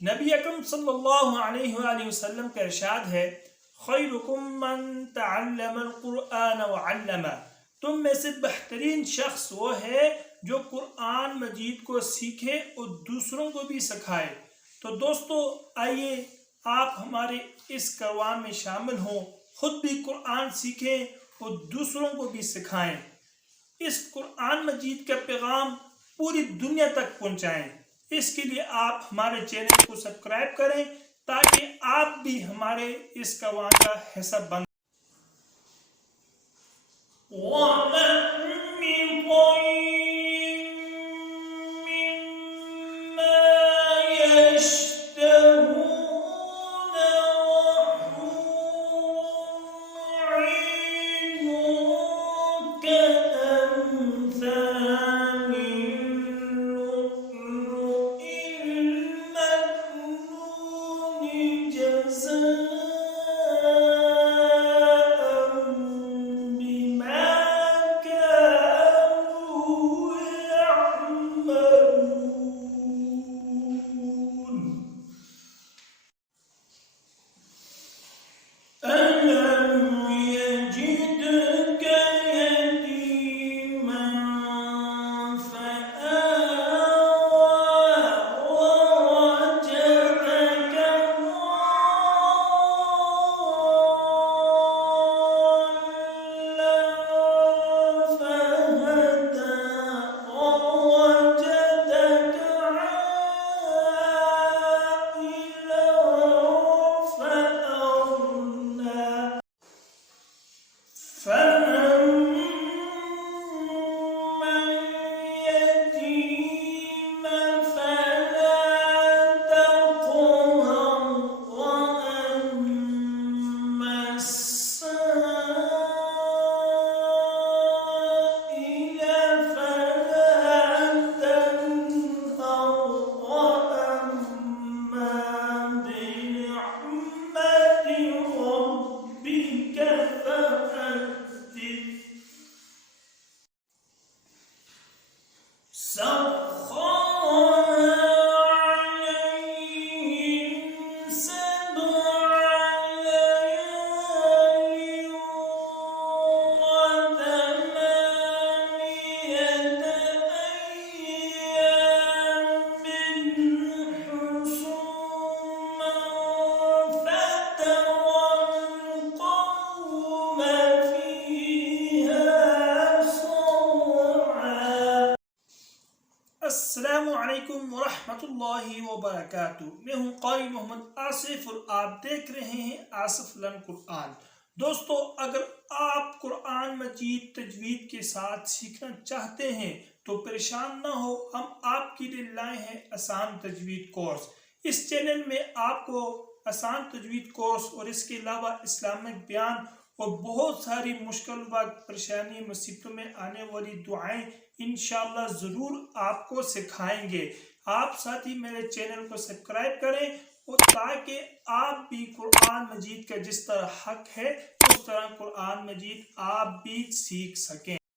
نبی اکرم صلی اللہ علیہ وآلہ وسلم کا ارشاد ہے، خیرکم من تعلم القرآن وعلمہ، تم میں سے بہترین شخص وہ ہے جو قرآن مجید کو سیکھے اور دوسروں کو بھی سکھائے۔ تو دوستو آئیے آپ ہمارے اس کاروان میں شامل ہوں، خود بھی قرآن سیکھیں اور دوسروں کو بھی سکھائیں، اس قرآن مجید کا پیغام پوری دنیا تک پہنچائیں۔ اس کے لیے آپ ہمارے چینل کو سبسکرائب کریں تاکہ آپ بھی ہمارے اس کاروان کا حصہ بن السلام علیکم ورحمۃ اللہ وبرکاتہ۔ میں ہوں قاری محمد آصف اور آپ دیکھ رہے ہیں آصف لرن قرآن۔ دوستو اگر آپ قرآن مجید تجوید کے ساتھ سیکھنا چاہتے ہیں تو پریشان نہ ہو، ہم آپ کے لیے لائے ہیں آسان تجوید کورس۔ اس چینل میں آپ کو آسان تجوید کورس اور اس کے علاوہ اسلامک بیان اور بہت ساری مشکل وقت پریشانی مصیبتوں میں آنے والی دعائیں انشاءاللہ ضرور آپ کو سکھائیں گے۔ آپ ساتھی میرے چینل کو سبسکرائب کریں اور تاکہ آپ بھی قرآن مجید کا جس طرح حق ہے اس طرح قرآن مجید آپ بھی سیکھ سکیں۔